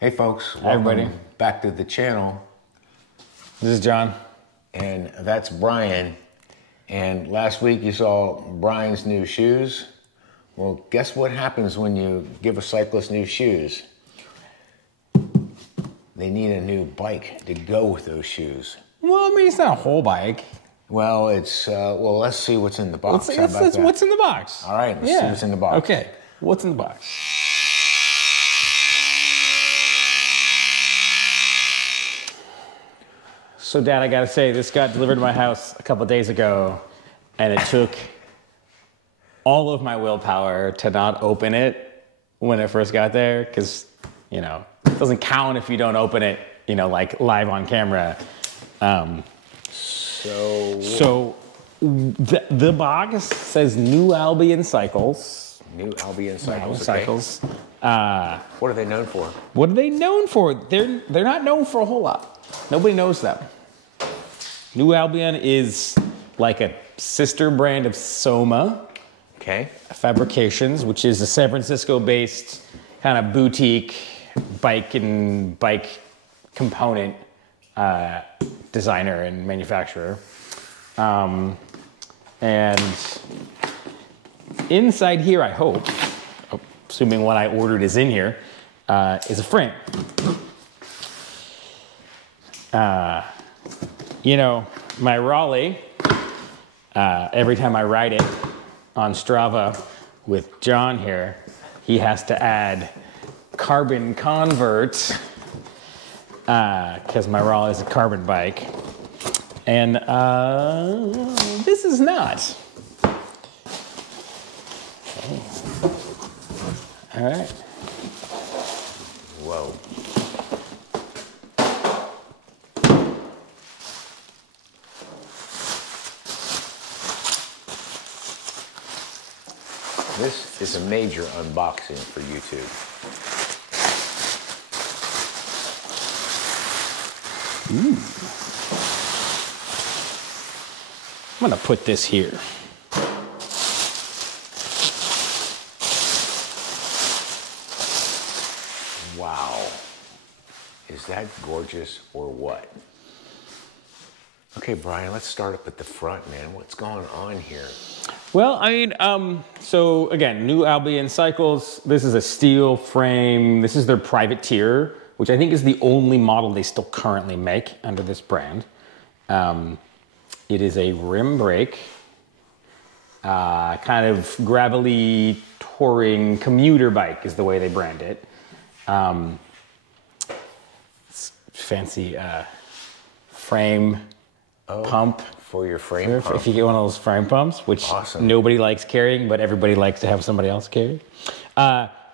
Hey folks, Hi everybody. Back to the channel. This is John. And that's Brian. And last week you saw Brian's new shoes. Well, guess what happens when you give a cyclist new shoes? They need a new bike to go with those shoes. Well, I mean, it's not a whole bike. Well, let's see what's in the box. What's in the box? All right, let's see what's in the box. Okay, what's in the box? So, Dad, I gotta say, this got delivered to my house a couple days ago, and it took all of my willpower to not open it when it first got there, because, you know, it doesn't count if you don't open it, you know, like live on camera. So the box says New Albion Cycles. New Albion Cycles. Cycles. What are they known for? What are they known for? They're not known for a whole lot. Nobody knows them. New Albion is like a sister brand of Soma. Okay. Fabrications, which is a San Francisco-based kind of boutique bike component designer and manufacturer. And inside here, I hope, assuming what I ordered is in here, is a frame. You know, my Raleigh, every time I ride it on Strava with John here, he has to add carbon convert, because my Raleigh is a carbon bike. And this is not. Okay. All right. Whoa. This is a major unboxing for YouTube. Ooh. I'm gonna put this here. Wow. Is that gorgeous or what? Okay, Brian, let's start up at the front, man. What's going on here? Well, I mean, so again, New Albion Cycles. This is a steel frame. This is their Privateer, which I think is the only model they still currently make under this brand. It is a rim brake, kind of gravelly touring commuter bike is the way they brand it. It's fancy frame pump. For your frame pump. If you get one of those frame pumps, which awesome. Nobody likes carrying, but everybody likes to have somebody else carry.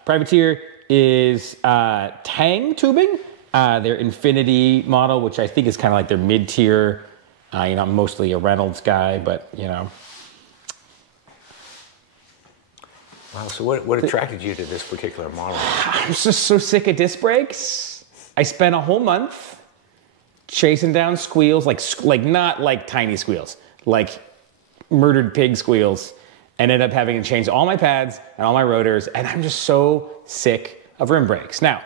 Privateer is Tang tubing, their Infinity model, which I think is kind of like their mid-tier. You know, I'm mostly a Reynolds guy, but you know. Wow, so what attracted you to this particular model? I'm just so sick of disc brakes. I spent a whole month chasing down squeals, like not like tiny squeals, like murdered pig squeals, and ended up having to change all my pads and all my rotors, and I'm just so sick of rim brakes. Now,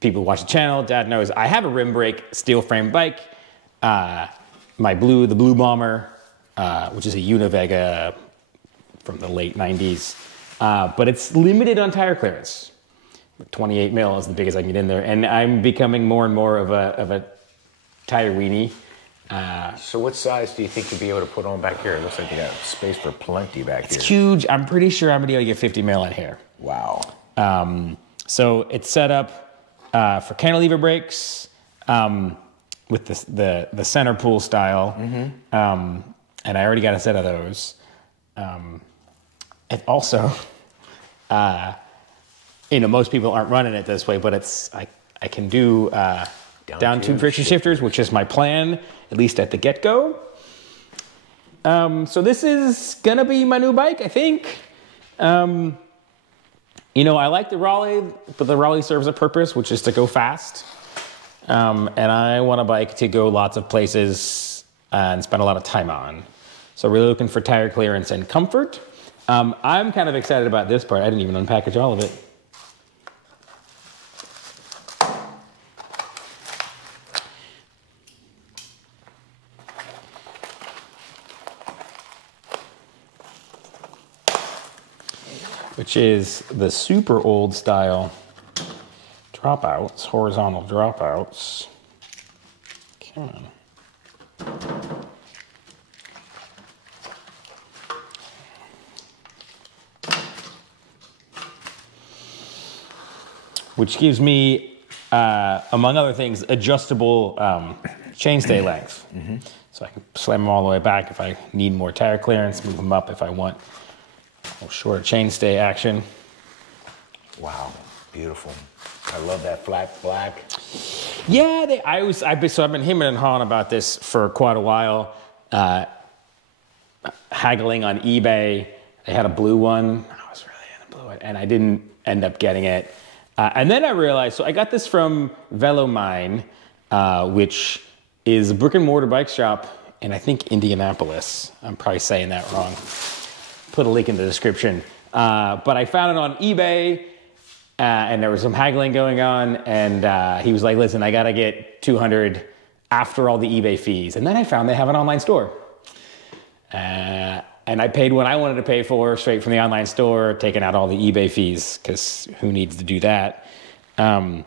people who watch the channel, Dad knows I have a rim brake steel frame bike, the Blue Bomber, which is a Univega from the late 90s, but it's limited on tire clearance. 28 mil is the biggest I can get in there, and I'm becoming more and more of a tire weenie. So what size do you think you'll be able to put on back here? It looks like you got space for plenty back here. It's huge. I'm pretty sure I'm gonna be able to get 50 mil in here. Wow. So it's set up for cantilever brakes with the center pull style, and I already got a set of those. It also, you know, most people aren't running it this way, but it's I can do down tube friction shifters, which is my plan, at least at the get-go. So this is gonna be my new bike, I think. You know, I like the Raleigh, but the Raleigh serves a purpose, which is to go fast. And I want a bike to go lots of places and spend a lot of time on. So really looking for tire clearance and comfort. I'm kind of excited about this part. I didn't even unpackage all of it. which is the super old style dropouts, horizontal dropouts. Come on. Which gives me, among other things, adjustable chainstay length. Mm-hmm. So I can slam them all the way back if I need more tire clearance, move them up if I want a little shorter chainstay action. Wow, beautiful. I love that flat black. Yeah, I've been hemming and hawing about this for quite a while. Haggling on eBay. They had a blue one. I was really into blue one, and I didn't end up getting it. And then I realized, so I got this from Velomine, which is a brick and mortar bike shop in, I think, Indianapolis. I'm probably saying that wrong. Put a link in the description. But I found it on eBay, and there was some haggling going on, and he was like, listen, I gotta get 200 after all the eBay fees. And then I found they have an online store. And I paid what I wanted to pay for straight from the online store, taking out all the eBay fees, because who needs to do that? And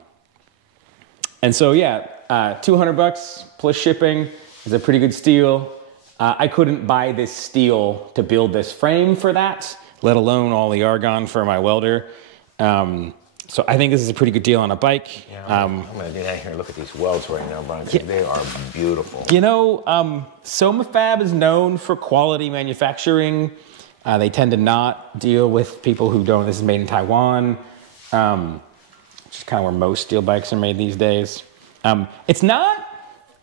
so, yeah, $200 plus shipping is a pretty good steal. I couldn't buy this steel to build this frame for that, let alone all the argon for my welder. So I think this is a pretty good deal on a bike. Yeah, I'm going to get out here and look at these welds right now, Brian. Yeah. They are beautiful. You know, SomaFab is known for quality manufacturing. They tend to not deal with people who don't. This is made in Taiwan, which is kind of where most steel bikes are made these days. It's not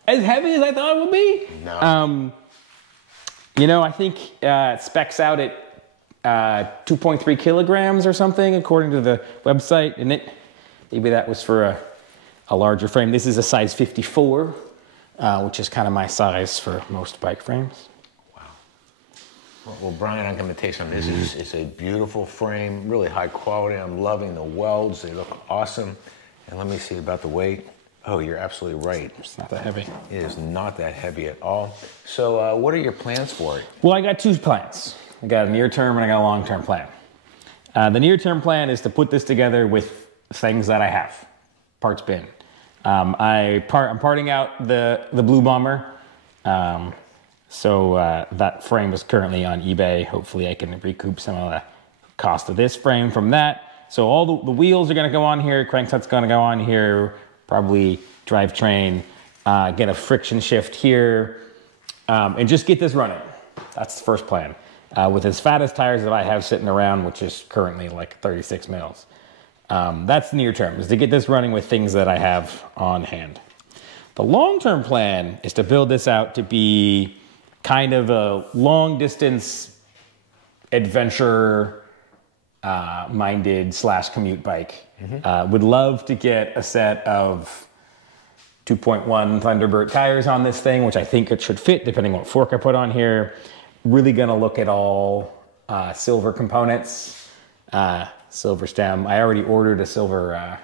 as heavy as I thought it would be. No. You know, I think it specs out at 2.3 kilograms or something, according to the website. And maybe that was for a larger frame. This is a size 54, which is kind of my size for most bike frames. Wow. Well, Brian, I'm going to tell you something. It's a beautiful frame, really high quality. I'm loving the welds. They look awesome. And let me see about the weight. Oh, you're absolutely right. It's not that heavy. It is not that heavy at all. So what are your plans for it? Well, I got two plans. I got a near-term and I got a long-term plan. The near-term plan is to put this together with things that I have. Parts bin. I'm parting out the Blue Bomber. So that frame is currently on eBay. Hopefully I can recoup some of the cost of this frame from that. So all the wheels are going to go on here. Crankset's going to go on here. Probably drivetrain. Get a friction shift here. And just get this running. That's the first plan. With as fat as tires that I have sitting around, which is currently like 36 mils. That's near term, is to get this running with things that I have on hand. The long-term plan is to build this out to be kind of a long-distance adventure minded / commute bike. Mm-hmm. Would love to get a set of 2.1 Thunderbird tires on this thing, which I think it should fit depending on what fork I put on here. Really gonna look at all silver components, silver stem. I already ordered a silver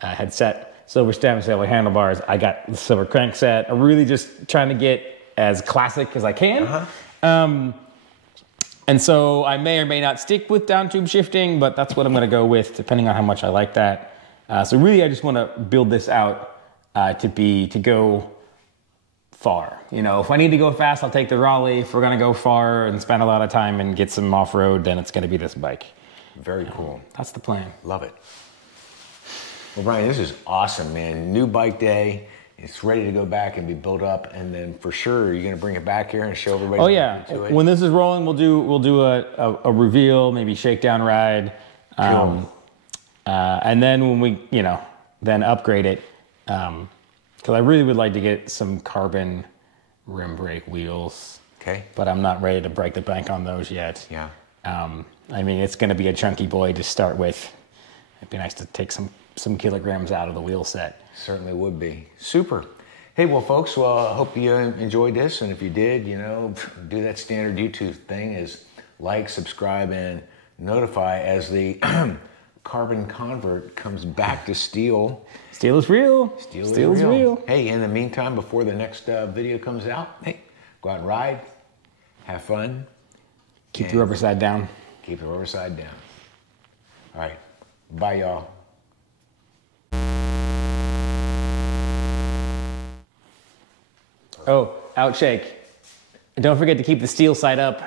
headset, silver stem, silver handlebars. I got the silver crankset. I'm really just trying to get as classic as I can. Uh-huh. And so I may or may not stick with down tube shifting, but that's what I'm gonna go with depending on how much I like that. So really I just wanna build this out to go far. You know, if I need to go fast, I'll take the Raleigh. If we're gonna go far and spend a lot of time and get some off-road, then it's gonna be this bike. Very cool. That's the plan. Love it. Well, Brian, this is awesome, man. New bike day. It's ready to go back and be built up, and then for sure you're gonna bring it back here and show everybody. Oh yeah. When this is rolling, we'll do a reveal, maybe shakedown ride, Cool. and then when we then upgrade it. Because I really would like to get some carbon rim brake wheels. Okay. But I'm not ready to break the bank on those yet. Yeah. I mean, it's going to be a chunky boy to start with. It'd be nice to take some kilograms out of the wheel set. Certainly would be. Super. Hey, well, folks, I hope you enjoyed this. And if you did, do that standard YouTube thing is like, subscribe, and notify as the carbon convert comes back to steel. Steel is real. Steel is real. Hey, in the meantime, before the next video comes out, hey, go out and ride, have fun. Keep the rubber side down. Keep the rubber side down. All right. Bye, y'all. Oh, outshake. And don't forget to keep the steel side up.